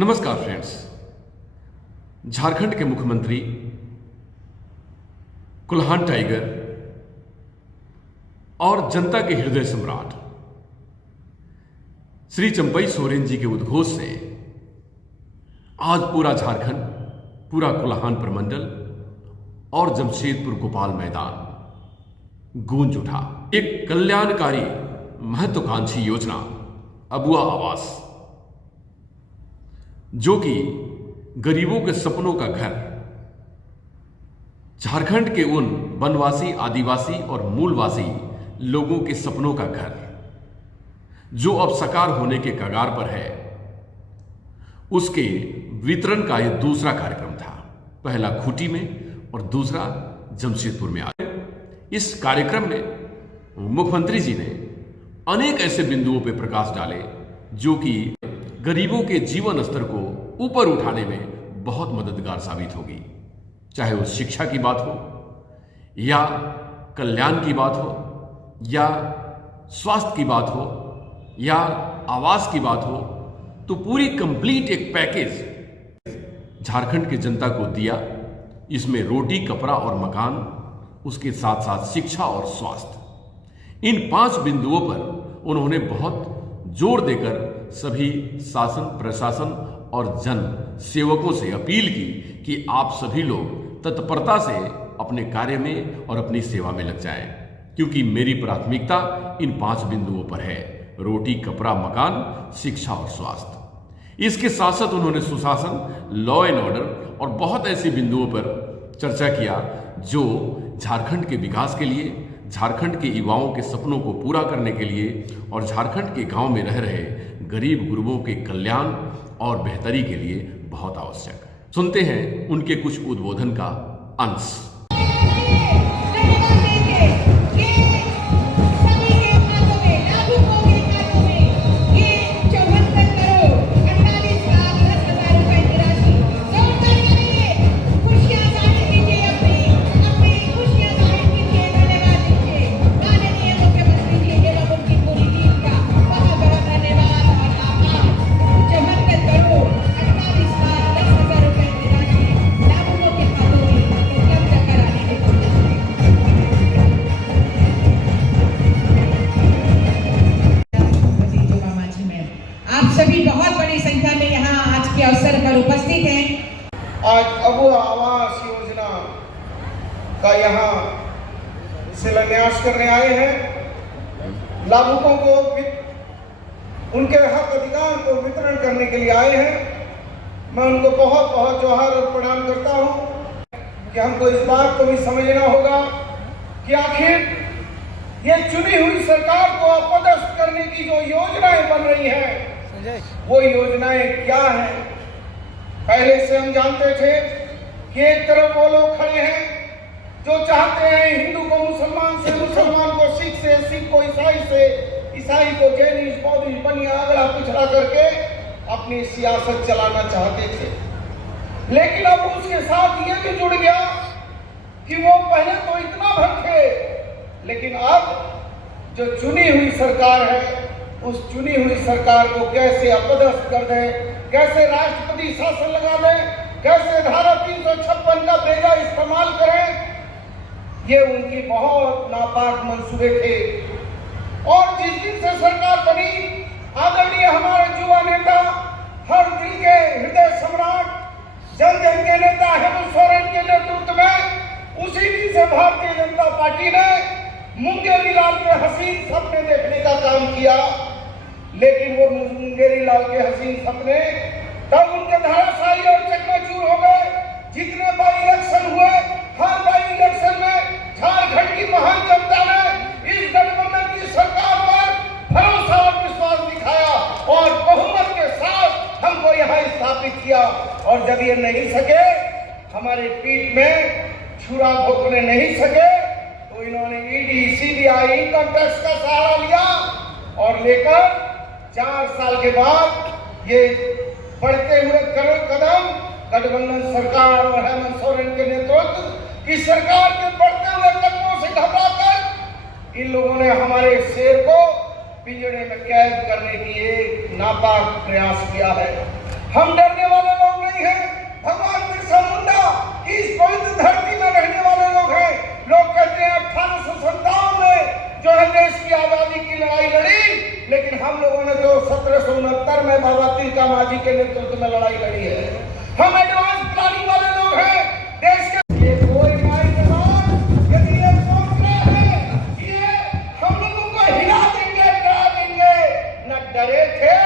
नमस्कार फ्रेंड्स। झारखंड के मुख्यमंत्री कुल्हान टाइगर और जनता के हृदय सम्राट श्री चंपई सोरेन जी के उद्घोष से आज पूरा झारखंड, पूरा कुल्हान प्रमंडल और जमशेदपुर गोपाल मैदान गूंज उठा। एक कल्याणकारी महत्वाकांक्षी योजना अबुआ आवास, जो कि गरीबों के सपनों का घर, झारखंड के उन वनवासी, आदिवासी और मूलवासी लोगों के सपनों का घर जो अब साकार होने के कगार पर है, उसके वितरण का यह दूसरा कार्यक्रम था। पहला खूंटी में और दूसरा जमशेदपुर में। इस कार्यक्रम में मुख्यमंत्री जी ने अनेक ऐसे बिंदुओं पर प्रकाश डाले जो कि गरीबों के जीवन स्तर को ऊपर उठाने में बहुत मददगार साबित होगी। चाहे वो शिक्षा की बात हो, या कल्याण की बात हो, या स्वास्थ्य की बात हो, या आवास की बात हो, तो पूरी कंप्लीट एक पैकेज झारखंड की जनता को दिया। इसमें रोटी, कपड़ा और मकान, उसके साथ साथ शिक्षा और स्वास्थ्य, इन 5 बिंदुओं पर उन्होंने बहुत जोर देकर सभी शासन, प्रशासन और जन सेवकों से अपील की कि आप सभी लोग तत्परता से अपने कार्य में और अपनी सेवा में लग जाएं, क्योंकि मेरी प्राथमिकता इन 5 बिंदुओं पर है: रोटी, कपड़ा, मकान, शिक्षा और स्वास्थ्य। इसके साथ साथ उन्होंने सुशासन, लॉ एंड ऑर्डर और बहुत ऐसे बिंदुओं पर चर्चा किया जो झारखंड के विकास के लिए, झारखंड के युवाओं के सपनों को पूरा करने के लिए और झारखंड के गांव में रह रहे गरीब गुरबों के कल्याण और बेहतरी के लिए बहुत आवश्यक है। सुनते हैं उनके कुछ उद्बोधन का अंश। सभी बहुत बड़ी संख्या में यहाँ आज के अवसर पर उपस्थित हैं। आज अबुआ आवास योजना का यहाँ शिलान्यास करने आए हैं। लाभुकों को उनके हक अधिकार को वितरण करने के लिए आए हैं। मैं उनको बहुत बहुत जोहार और प्रणाम करता हूँ कि हमको इस बात को भी समझना होगा कि आखिर ये चुनी हुई सरकार को अपदस्थ करने की जो योजनाएं बन रही हैं, वो योजनाएं क्या हैं। पहले से हम जानते थे कि एक तरफ वो लोग खड़े हैं जो चाहते हैं हिंदू को मुसलमान से, मुसलमान को सिख से, सिख को ईसाई से, ईसाई को जैनिश, बौद्धिस्ट, बनिया, अगला पिछड़ा करके अपनी सियासत चलाना चाहते थे। लेकिन अब उसके साथ ये भी जुड़ गया कि वो पहले तो इतना भर थे, लेकिन अब जो चुनी हुई सरकार है, उस चुनी हुई सरकार को कैसे अपदस्थ कर दें, कैसे राष्ट्रपति शासन लगा दें, कैसे धारा 356 का बेजा इस्तेमाल करें, ये उनकी बहुत नापाक मंसूबे थे। और जिस दिन से सरकार बनी, आदरणीय हमारे युवा नेता, हर दिल के हृदय सम्राट, जन जन के नेता हेमंत सोरेन के नेतृत्व में, उसी दिन से भारतीय जनता पार्टी ने मुंगेरी लाल के हसीन सपने देखने का काम किया। लेकिन वो मुंगेरी लाल के हसीन सपने तब उनके धराशायी और चकनाचूर हो गए। जितने बाई इलेक्शन हुए, हर बाई इलेक्शन में झारखंड की महान जनता ने इस गठबंधन की सरकार पर भरोसा और विश्वास दिखाया और बहुमत के साथ हमको यहाँ स्थापित किया। और जब ये नहीं सके, हमारे पीठ में छुरा भोंकने नहीं सके, तो इन्होंने ईडी, सीबीआई, इनकम टैक्स का सहारा लिया और लेकर 4 साल के बाद ये बढ़ते हुए कदम गठबंधन सरकार और हेमंत सोरेन के नेतृत्व की सरकार के बढ़ते हुए कदमों से घबराकर इन लोगों ने हमारे शेर को पिंजड़े में कैद करने की एक नापाक प्रयास किया है। हम डर आदिवासी हैं, भगवान बिरसा मुंडा की इस पवित्र धरती में रहने वाले लोग हैं। लोग कहते हैं 1857 में जो है देश की आजादी की लड़ाई लड़ी, लेकिन हम लोगों ने जो 1769 में बाबा तिलका मांझी के नेतृत्व में लड़ाई लड़ी है। हम एडवांस प्लानिंग वाले लोग हैं देश के। ये कोई माई जवान यदि ये सोच रहे हैं कि ये हम लोगों को हिला देंगे, डरा देंगे, न डरे थे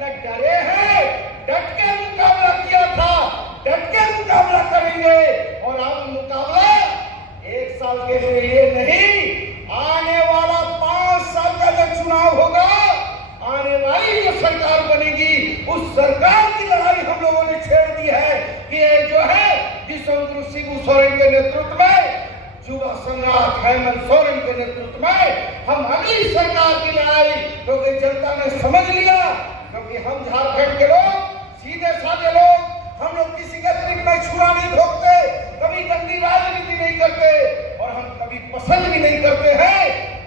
न डरे हैं, डट के मुकाबला किया था, डट के मुकाबला करेंगे। और हम मुकाबला 1 साल के लिए नहीं, आने वाला 5 साल का जो चुनाव होगा, आने वाली जो सरकार बनेगी, उस सरकार की लड़ाई हम लोगों ने छेड़ दी है कि ये जो है दिसंबर शिबू सोरेन के नेतृत्व में, युवा सम्राट हेमंत सोरेन के नेतृत्व में हम अगली सरकार की लड़ाई, क्योंकि जनता ने समझ लिया, क्योंकि हम झारखंड के लोग सीधे साधे लोग, हम लोग किसी के दिल में छुरा नहीं भोगते, कभी गंदी राजनीति नहीं करते, और हम कभी पसंद भी नहीं करते हैं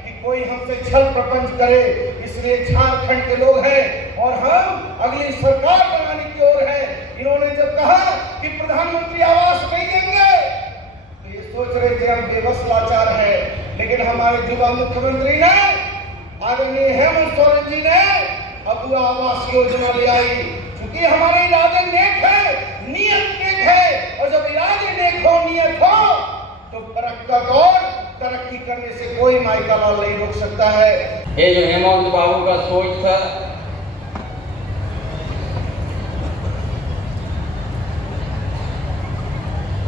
कि कोई हमसे छल प्रपंच करे। इसलिए झारखंड के लोग हैं और हम अगली सरकार बनाने की ओर हैं। इन्होंने जब कहा कि प्रधानमंत्री आवास नहीं देंगे, तो ये सोच रहे थे हम बेबस लाचार हैं, लेकिन हमारे युवा मुख्यमंत्री ने, आदरणीय हेमंत सोरेन जी ने अबुआ आवास योजना ले आई। क्योंकि हमारे इरादे नेक है, नियत नेक है, और जब इरादे नेक हो, नियत हो, तो बरकत और तरक्की करने से कोई माई का लाल नहीं रोक सकता है। ये जो हेमंत बाबू का सोच था,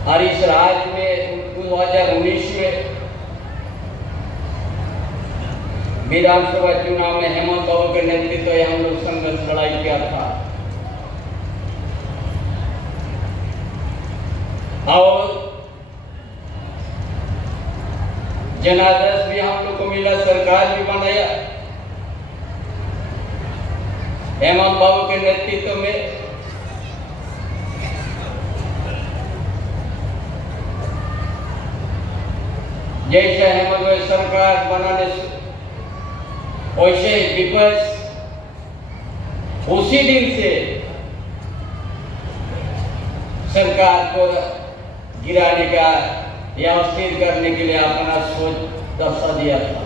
और इस राज्य में 2019 में विधानसभा चुनाव में हेमंत बाबू के नेतृत्व में हम लोग संघर्ष लड़ाई किया था, और जनादेश भी हम लोग को मिला, सरकार भी बनाया हेमंत बाबू के नेतृत्व में। जैसे हेमंत बाबू सरकार बनाने से वैसे विपक्ष उसी दिन से सरकार को गिराने का या अस्थिर करने के लिए अपना सोच दर्शा दिया था।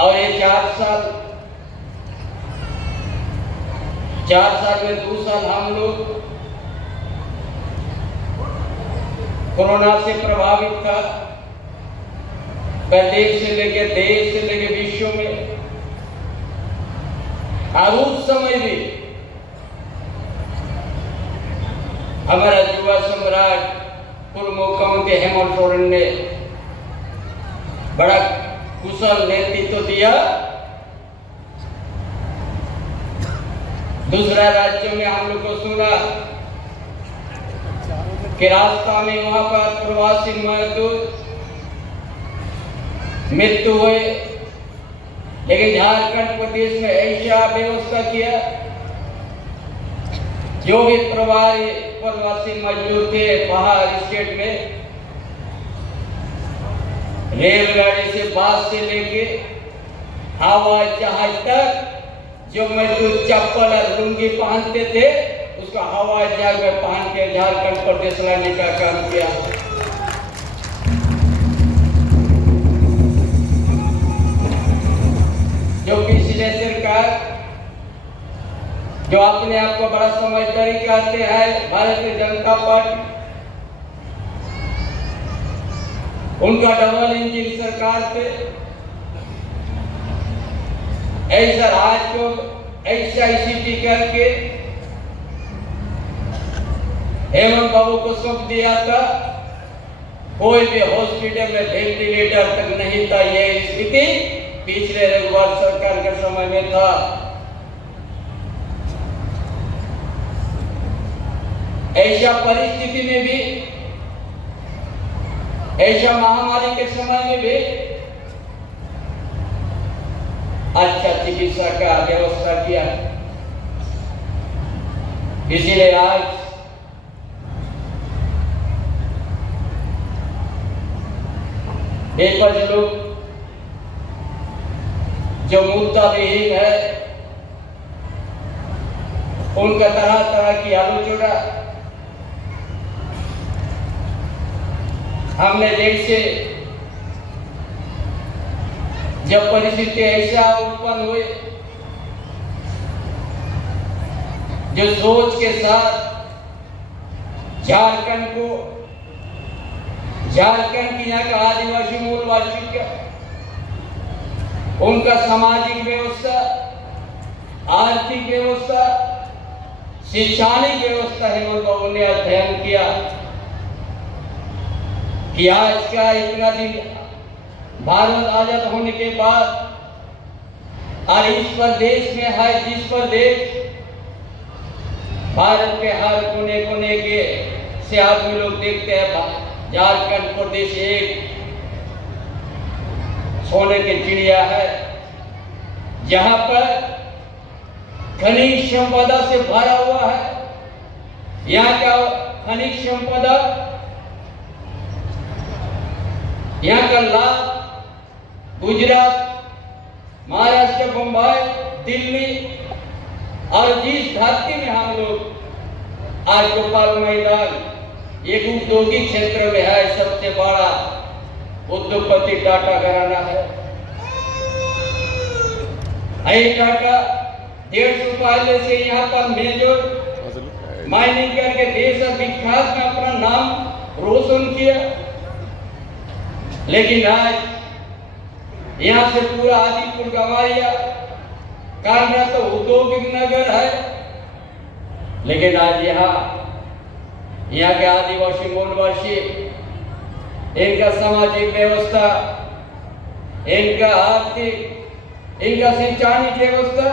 और ये 4 साल में 2 साल हम लोग कोरोना से प्रभावित था, प्रदेश से लेके देश से लेके विश्व में। और उस समय भी हमारा युवा सम्राट पूर्व मुख्यमंत्री हेमंत सोरेन ने बड़ा कुशल नेतृत्व दिया। दूसरा राज्यों में हम लोग को सुना कि रास्ता में वहां पर प्रवासी मजदूर मृत्यु हुए, लेकिन झारखंड प्रदेश में ऐसा व्यवस्था किया, जो भी प्रवासी मजदूर थे बाहर स्टेट में, रेलगाड़ी से बस से लेके हवाई जहाज तक जो मजदूर चप्पल और लुंगी पहनते थे, उसका हवाई जहाज में पहन के झारखंड प्रदेश लाने का काम किया। जो पिछले सरकार जो अपने आप को बड़ा समझदारी कहते हैं भारतीय जनता पार्टी, उनका डबल इंजन सरकार थे। ऐसा राज को ऐसा स्थिति करके हेमंत बाबू को सौंप दिया था। कोई भी हॉस्पिटल में वेंटिलेटर तक नहीं था। यह स्थिति पिछले रविवार सरकार के समय में था। ऐसा परिस्थिति में भी, ऐसा महामारी के समय में भी अच्छा चिकित्सा का व्यवस्था किया। इसीलिए आज लोग जो मुद्दा विहीन है उनका तरह तरह की आलोचना हमने देश से जब परिस्थिति ऐसा उत्पन्न हुई जो सोच के साथ झारखंड की यहाँ का आदिवासी मूलवासी का उनका सामाजिक व्यवस्था, आर्थिक व्यवस्था, शैक्षणिक व्यवस्था हेमंत बाबू ने अध्ययन किया कि आज का इतना दिन भारत आजाद होने के बाद और इस प्रदेश में है जिस प्रदेश भारत के हर कोने कोने के से आदमी लोग देखते हैं झारखंड प्रदेश एक सोने की चिड़िया है जहां पर खनिज संपदा से भरा हुआ है। यहाँ का खनिज संपदा, यहाँ का लाभ गुजरात, महाराष्ट्र, बम्बई, दिल्ली और जिस धरती में हम लोग आज गोपाल मैदान एक औद्योगिक क्षेत्र में है, सबसे बड़ा उद्योगपति टाटा घराना है। टाटा 150 पहले से यहाँ पर मेजर माइनिंग करके देश और विख्यात में अपना नाम रोशन किया, लेकिन आज यहाँ से पूरा आदिपुर गवालिया कांगड़ा तो औद्योगिक नगर है, लेकिन आज यहाँ के आदिवासी मूलवासी, इनका सामाजिक व्यवस्था, इनका आर्थिक, इनका शैक्षणिक व्यवस्था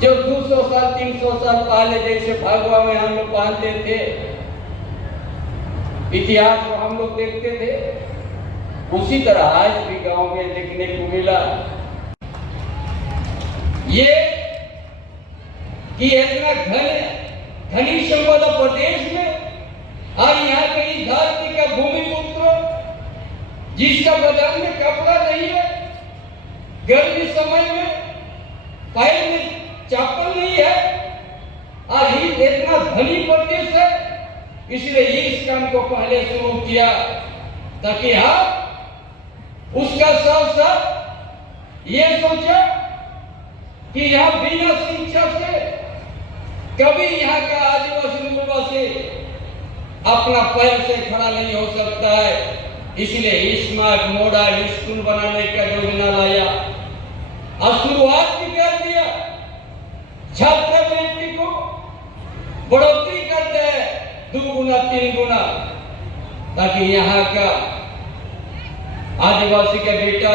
जो 200 साल 300 साल पहले जैसे भगवा में हम लोग पहनते थे, इतिहास को हम लोग देखते थे, उसी तरह आज भी गांव में देखने को मिला। ये कि इतना घनी संपदा प्रदेश में और यहाँ के इस धरती का भूमिपुत्र जिसका बदन में कपड़ा नहीं है, गर्मी समय में पैर में चप्पल नहीं है, और ये इतना धनी प्रदेश है, इसलिए इस काम को पहले शुरू किया ताकि हम उसका साथ साथ ये सोचा कि यहाँ बिना शिक्षा से कभी यहाँ का आदिवासी मूलवासी अपना पैर से खड़ा नहीं हो सकता है। इसलिए स्मार्ट मॉडल स्कूल बनाने का योजना लाया और शुरुआत भी कर दिया। छात्रवृत्ति को बढ़ोतरी करते हैं 2 गुना 3 गुना, ताकि यहाँ का आदिवासी का बेटा,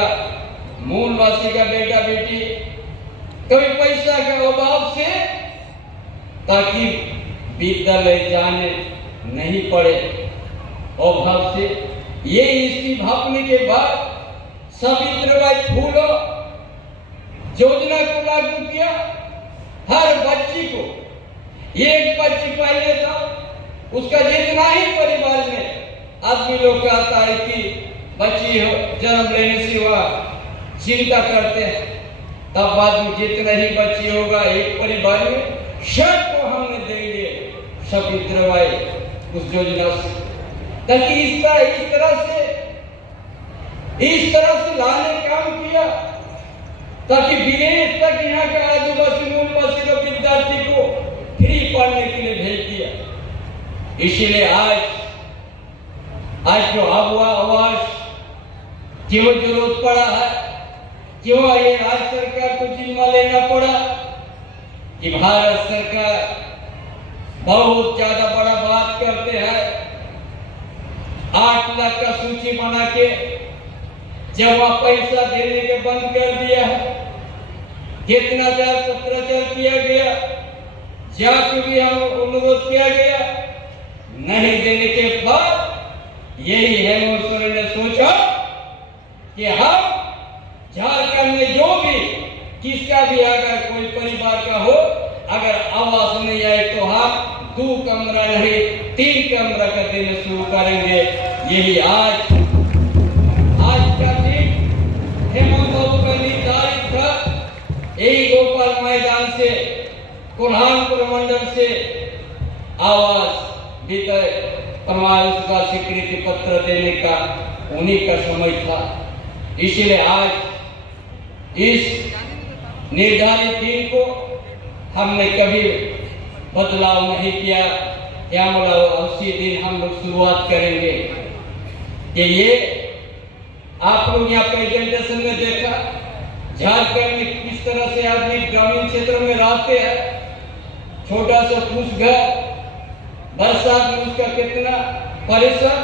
मूलवासी का बेटा बेटी कभी पैसा के अभाव से ताकि विद्यालय जाने नहीं पड़े अभाव से। ये इसकी भापने के बाद सावित्रीबाई फूले योजना को लागू किया। हर बच्ची को, एक बच्ची पहले था उसका जितना ही परिवार में आदमी लोग कहता है कि बच्ची हो जन्म लेने से वह चिंता करते हैं, तब बाद में जितना ही बच्ची होगा एक परिवार में सबको हमने देंगे सावित्रीबाई उस योजना से, ताकि इस तरह से लाने काम किया ताकि विदेश तक यहाँ के आदिवासी मूलवासी के विद्यार्थी को फ्री पढ़ने के लिए भेज दिया। इसीलिए आज जो आवास क्यों जरूरत पड़ा है, क्यों ये राज्य सरकार को जिम्मा लेना पड़ा कि भारत सरकार बहुत ज्यादा बड़ा बात करते हैं। 8 लाख का सूची बना के जमा पैसा देने के बंद कर दिया है। कितना बार पत्राचार किया गया, जाके भी हम अनुरोध किया गया, नहीं देने के बाद यही हेमंत सोरेन ने सोचा कि हम झारखंड में जो भी किसका भी अगर कोई परिवार का हो, अगर आवास नहीं आए तो हम 2 कमरा नहीं 3 कमरा का देना शुरू करेंगे। यही आज का दिन हेमंत कुल्हान प्रमंडल से आवास वितय प्रमाण का स्वीकृति पत्र देने का उन्हीं का समय था। इसलिए आज इस निर्धारित दिन को हमने कभी बदलाव नहीं किया। क्या बोला, उसी दिन हम लोग शुरुआत करेंगे कि ये आप लोग यहाँ प्रेजेंटेशन में देखा झारखंड में किस तरह से आदमी ग्रामीण क्षेत्रों में रहते हैं। छोटा सा फूस घर, बरसात में उसका कितना परिश्रम।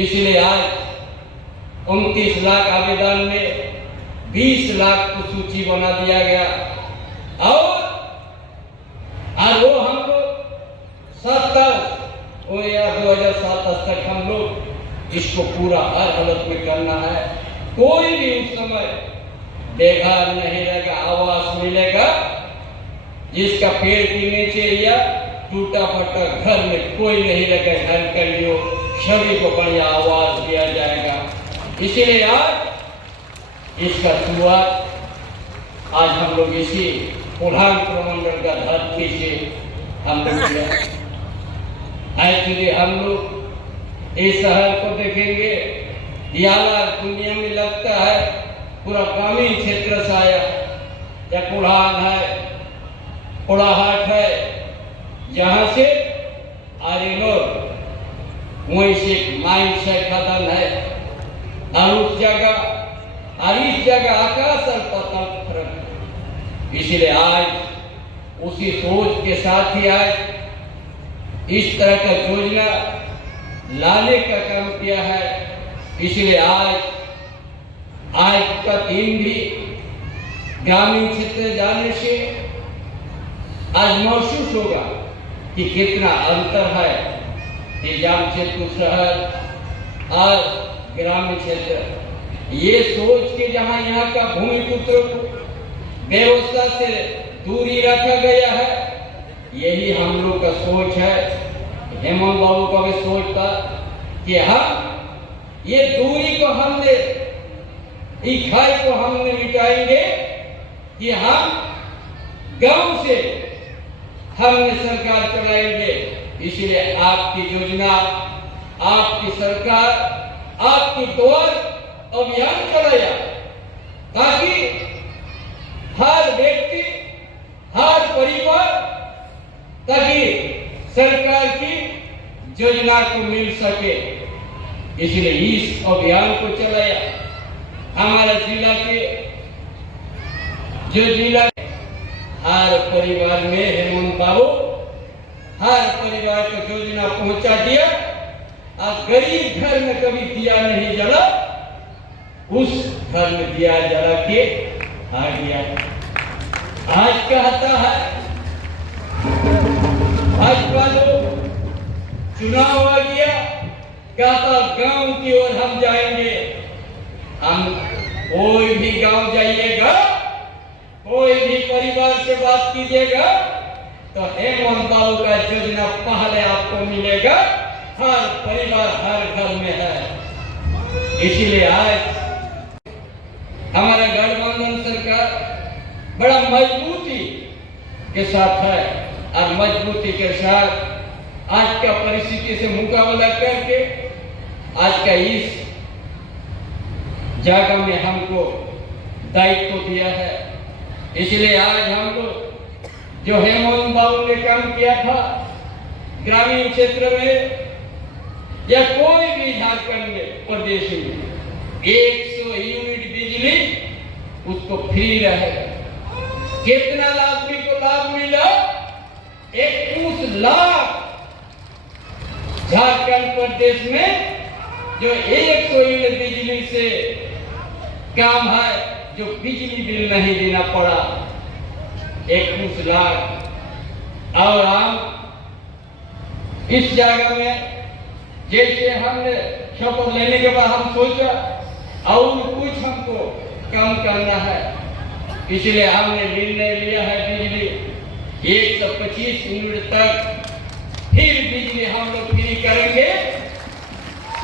इसलिए आज 29 लाख आवेदन में 20 लाख को सूची बना दिया गया और वो हम लोग 2027 तक हम लोग इसको पूरा हर हालत में करना है। कोई भी उस समय बेघर नहीं रहेगा, आवास मिलेगा। जिसका पेड़ के नीचे या टूटा फटा घर में कोई नहीं रहेगा, घर कर लियो, सभी को बढ़िया आवास दिया जाएगा। इसीलिए आज इसका शुरुआत आज हम लोग इसी कुल्हान प्रमंडल का धरती से हम लोग किया। एक्चुअली हम लोग इस शहर को देखेंगे, दियाला दुनिया में लगता है पूरा ग्रामीण क्षेत्र से आया। या कुल्हान है, कुड़ाहाट है, जहाँ से आरिनोर वहीं से माइन से खदान है। और उस जगह इस जगह आकाश और पाताल फर्क। इसलिए आज उसी सोच के साथ ही आज इस तरह का योजना लाने का काम किया है। इसलिए आज का दिन भी ग्रामीण क्षेत्र जाने से आज महसूस होगा कि कितना अंतर है कि जामशेदपुर शहर और ग्रामीण क्षेत्र। ये सोच के जहां यहाँ का भूमिपुत्र को व्यवस्था से दूरी रखा गया है, यही हम लोग का सोच है। हेमंत बाबू का भी सोच था कि हम ये दूरी को हमने, इकाई को हमने मिटाएंगे कि हम गांव से हमने सरकार चलाएंगे। इसलिए आपकी योजना, आपकी सरकार, आपकी द्वार अभियान चलाया ताकि हर व्यक्ति, हर परिवार ताकि सरकार की योजना को मिल सके। इसलिए इस अभियान को चलाया। हमारा जिला के जो जिला हर परिवार में हेमंत बाबू हर परिवार को योजना पहुंचा दिया। और गरीब घर में कभी दिया नहीं जला, उस घर में दिया जला के आ गया। आज कहता है भाजपा लोग, चुनाव आ गया, कहता गांव की ओर हम जाएंगे। हम कोई भी गांव जाइएगा, कोई भी परिवार से बात कीजिएगा तो हेमंत बाबू का योजना पहले आपको मिलेगा। हर परिवार हर घर में है। इसीलिए आज हमारा गठबंधन सरकार बड़ा मजबूती के साथ है और मजबूती के साथ आज का परिस्थिति से मुकाबला करके आज का इस जगह में हमको दायित्व दिया है। इसलिए आज हम लोग जो हेमंत बाबू ने काम किया था ग्रामीण क्षेत्र में या कोई भी झारखंड में प्रदेश में 100 यूनिट बिजली उसको फ्री रहेगा। कितना आदमी को लाभ मिला? 21 लाख झारखंड प्रदेश में जो 100 यूनिट बिजली से काम है, जो बिजली बिल नहीं देना पड़ा, 21 लाख। और हम इस जगह में जैसे हमने शपथ लेने के बाद हम सोचा और कुछ हमको कम करना है, इसलिए हमने निर्णय लिया है बिजली 125 यूनिट तक फिर बिजली हम लोग फ्री करेंगे।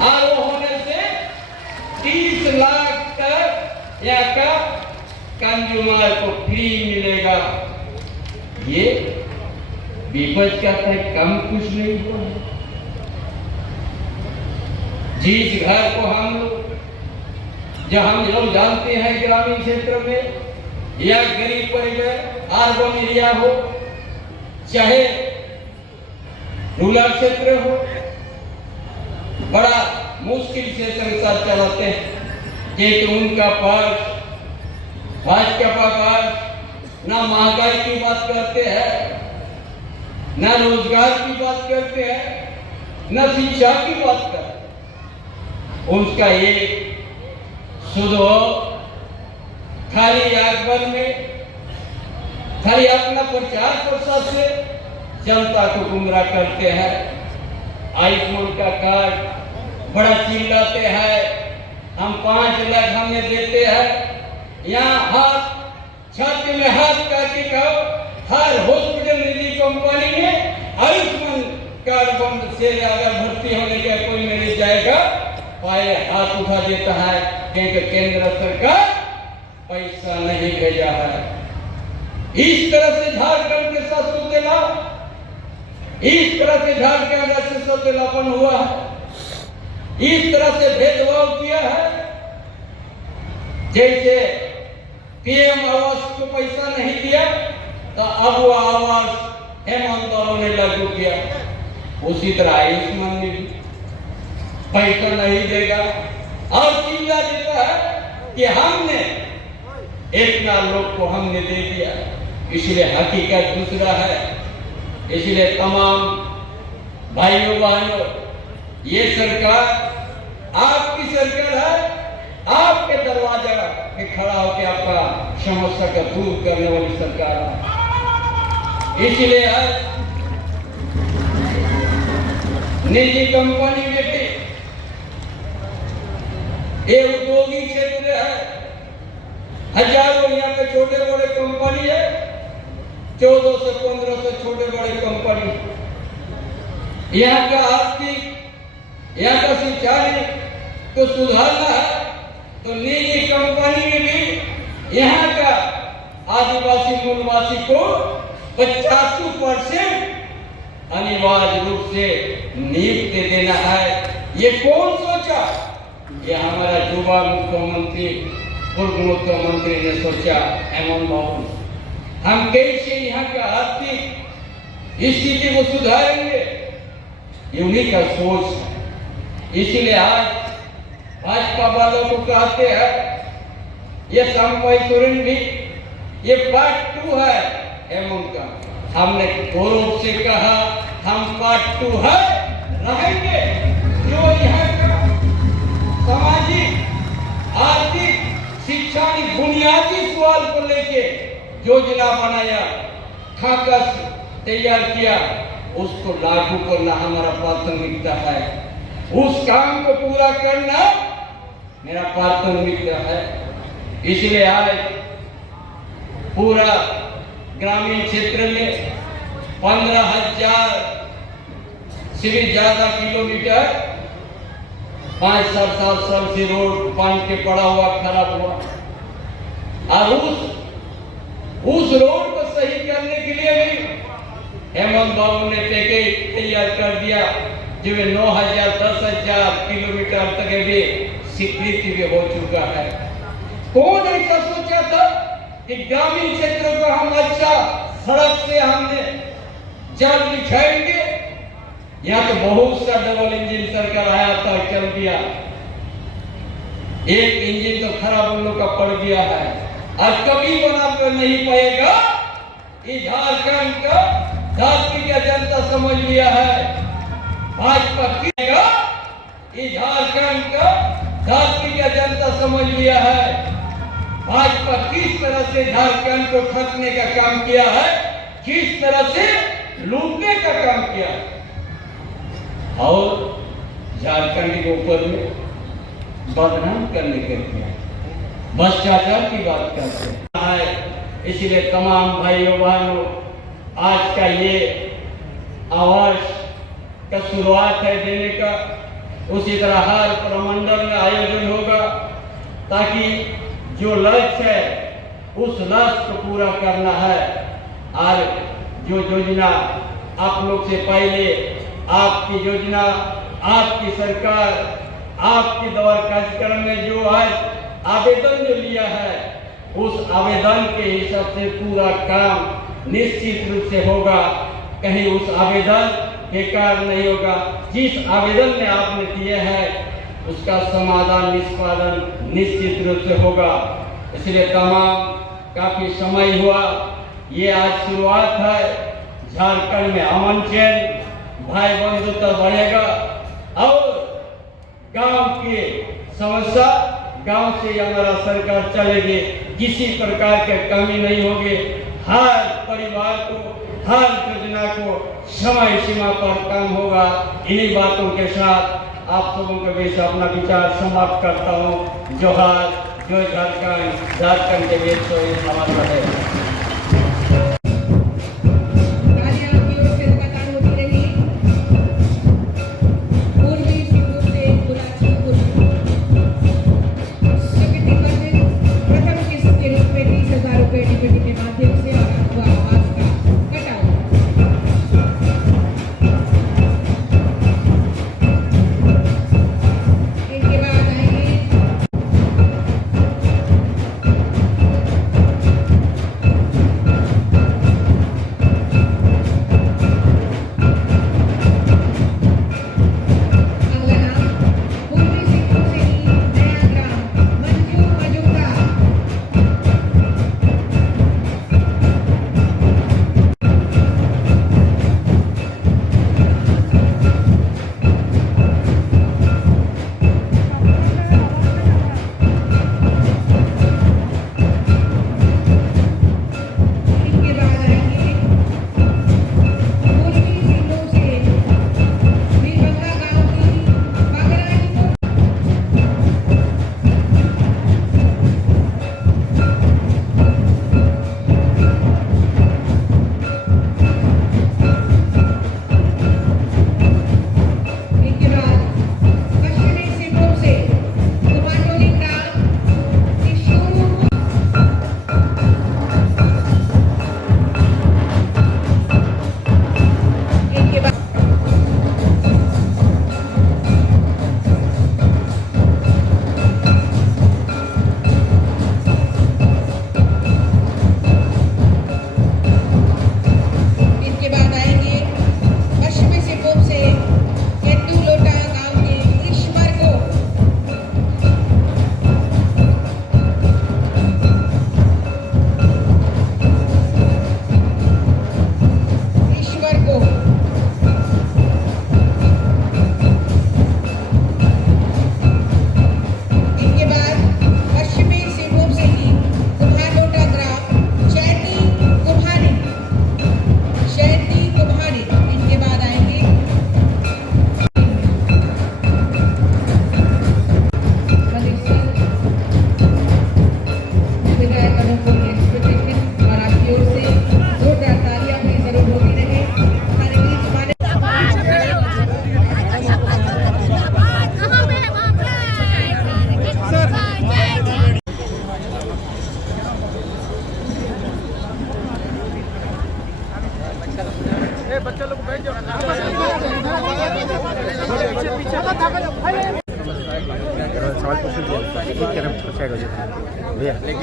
और वो होने से 30 लाख तक या का कंज्यूमर को फ्री मिलेगा। ये विपक्ष कहता है कम कुछ नहीं हुआ है। जिस घर को हम लोग जानते हैं ग्रामीण क्षेत्र में या गरीब परिवार अर्बन एरिया हो चाहे रूरल क्षेत्र हो, बड़ा मुश्किल से संसार चलाते हैं, क्योंकि उनका पक्ष भाजपा का पक्ष ना महंगाई की बात करते हैं, ना रोजगार की बात करते हैं, ना शिक्षा की बात करते हैं। उसका एक सुधो खाली आगमन में खाली अपना प्रचार प्रसार से जनता को गुमराह करते हैं। आयुष्मान का कार्ड बड़ा चिल्लाते हैं, हम 5 लाख हमें देते हैं। यहाँ हाथ छाती में हाथ करके कहो, हर हॉस्पिटल निजी कंपनी में आयुष्मान कार्ड बंद से अगर भर्ती होने का कोई नहीं जाएगा, पाए हाथ उठा देता है, क्योंकि केंद्र सरकार पैसा नहीं भेजा है। इस तरह से झारखंड के साथ सौतेला, इस तरह से झारखंड से सौतेलापन हुआ है, इस तरह से भेदभाव किया है। जैसे पीएम आवास को पैसा नहीं दिया तो अब वो आवास हेमंत बाबू ने लागू किया, उसी तरह आयुष्मान ने पैसा नहीं देगा और चिल्ला देता है कि हमने इतना लोग को हमने दे दिया। इसलिए हकीकत दूसरा है। इसलिए तमाम भाइयों बहनों, ये सरकार आपकी सरकार है, आपके दरवाजा पे खड़ा होकर आपका समस्या का दूर करने वाली सरकार है। इसलिए आज निजी कंपनी में भी ये उद्योगिक क्षेत्र है, हजारों यहाँ पे छोटे बड़े कंपनी है, 14 से 15 छोटे बड़े कंपनी। यहाँ का आर्थिक, यहाँ का शिक्षा को सुधारना है तो निजी कंपनी में भी यहाँ का आदिवासी मूलवासी को 85% अनिवार्य रूप से नियुक्ति देना है। ये कौन सोचा? ये हमारा युवा मुख्यमंत्री, पूर्व मुख्यमंत्री ने सोचा, हेमंत बाबू। हम कैसे यहाँ का आर्थिक स्थिति को सुधारेंगे, ये उन्हीं का सोच है। इसलिए आज भाजपा वालों को कहते हैं, ये संपय सोरेन भी ये पार्ट 2 है हेमंत का। हमने गौरव से कहा हम पार्ट 2 है रहेंगे। जो यहाँ का सामाजिक आर्थिक शिक्षा की बुनियादी सवाल को लेके योजना बनाया, खाका तैयार किया, उसको लागू करना हमारा प्राथमिकता है। उस काम को पूरा करना मेरा प्राथमिकता है। इसलिए आज पूरा ग्रामीण क्षेत्र में 15,000 से भी ज्यादा किलोमीटर 5-7 साल से रोड पानी के पड़ा हुआ, खराब हुआ। और उस रोड को सही करने के लिए भी हेमंत बाबू ने पैकेज तैयार कर दिया, जो 9,000 10,000 किलोमीटर तक भी स्वीकृति भी हो चुका है। कौन ऐसा सोचा था कि ग्रामीण क्षेत्रों को हम अच्छा सड़क से हमने जल बिछाएंगे? यहाँ तो बहुत सा डबल इंजन सरकार आया था, चल दिया। एक इंजन तो खराब उन लोग का पड़ गया है और कभी बनाकर नहीं पाएगा। इस झारखंड का झारखंड का जनता समझ लिया है, भाजपा की इस झारखंड का झारखंड का जनता समझ लिया है, भाजपा किस तरह से झारखंड को ठगने का काम किया है, किस तरह से लूटने का काम किया है। और झारखंड के ऊपर में बदनाम करने के लिए भ्रष्टाचार की बात करते हैं। इसलिए तमाम भाइयों बहनों, आज का ये आवाज का शुरुआत है देने का। उसी तरह हर प्रमंडल में आयोजन होगा ताकि जो लक्ष्य है उस लक्ष्य को पूरा करना है। और जो योजना आप लोग से पहले आपकी योजना, आपकी सरकार, आपके द्वारा कार्यक्रम में जो आज आवेदन जो लिया है, उस आवेदन के हिसाब से पूरा काम निश्चित रूप से होगा। कहीं उस आवेदन बेकार नहीं होगा। जिस आवेदन में आपने दिए हैं उसका समाधान, निष्पादन निश्चित रूप से होगा। इसलिए तमाम काफी समय हुआ, ये आज शुरुआत है। झारखंड में अमन चैन, भाई बंधुत्व बढ़ेगा और गांव के समस्या गांव से हमारा सरकार चलेगी। किसी प्रकार के कमी नहीं होगी। हर परिवार को, हर योजना को समय सीमा पर काम होगा। इन्हीं बातों के साथ आप सबों के बीच अपना विचार समाप्त करता हूँ। जोहार, जय झारखंड, झारखंड के बीच तो ये समाप्त है।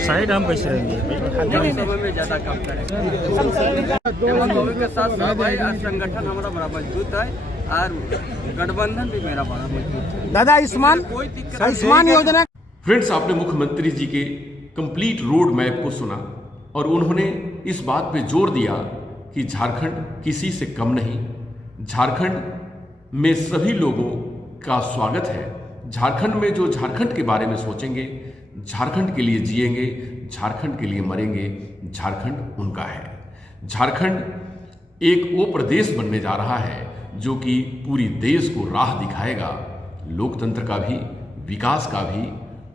साइड हम कैसे रहेंगे में ज्यादा काम करेंगे के साथ भाई संगठन हमारा बड़ा मजबूत है और गठबंधन भी मेरा बड़ा मजबूत है। दादा आयुष्मान योजना। फ्रेंड्स, आपने मुख्यमंत्री जी के कंप्लीट रोड मैप को सुना और उन्होंने इस बात पे जोर दिया कि झारखंड किसी से कम नहीं, झारखंड में सभी लोगों का स्वागत है। झारखंड में जो झारखंड के बारे में सोचेंगे, झारखंड के लिए जिएंगे, झारखंड के लिए मरेंगे, झारखंड उनका है। झारखंड एक वो प्रदेश बनने जा रहा है जो कि पूरी देश को राह दिखाएगा, लोकतंत्र का भी, विकास का भी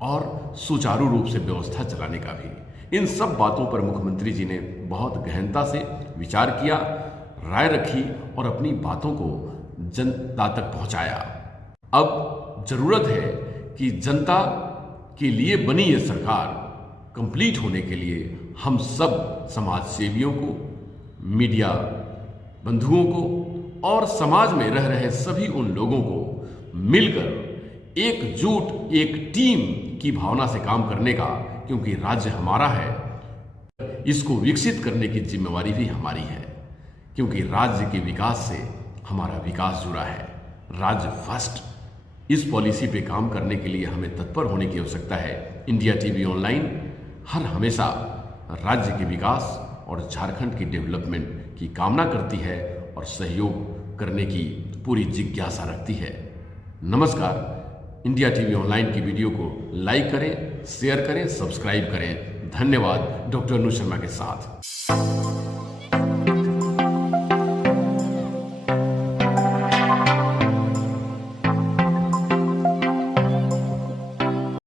और सुचारू रूप से व्यवस्था चलाने का भी। इन सब बातों पर मुख्यमंत्री जी ने बहुत गहनता से विचार किया, राय रखी और अपनी बातों को जनता तक पहुंचाया। अब जरूरत है कि जनता के लिए बनी ये सरकार कंप्लीट होने के लिए हम सब समाज सेवियों को, मीडिया बंधुओं को और समाज में रह रहे सभी उन लोगों को मिलकर एकजुट एक टीम की भावना से काम करने का, क्योंकि राज्य हमारा है, इसको विकसित करने की जिम्मेवारी भी हमारी है, क्योंकि राज्य के विकास से हमारा विकास जुड़ा है। राज्य फर्स्ट, इस पॉलिसी पे काम करने के लिए हमें तत्पर होने की आवश्यकता है। इंडिया टीवी ऑनलाइन हर हमेशा राज्य के विकास और झारखंड की डेवलपमेंट की कामना करती है और सहयोग करने की पूरी जिज्ञासा रखती है। नमस्कार। इंडिया टीवी ऑनलाइन की वीडियो को लाइक करें, शेयर करें, सब्सक्राइब करें। धन्यवाद। डॉक्टर अनु शर्मा के साथ।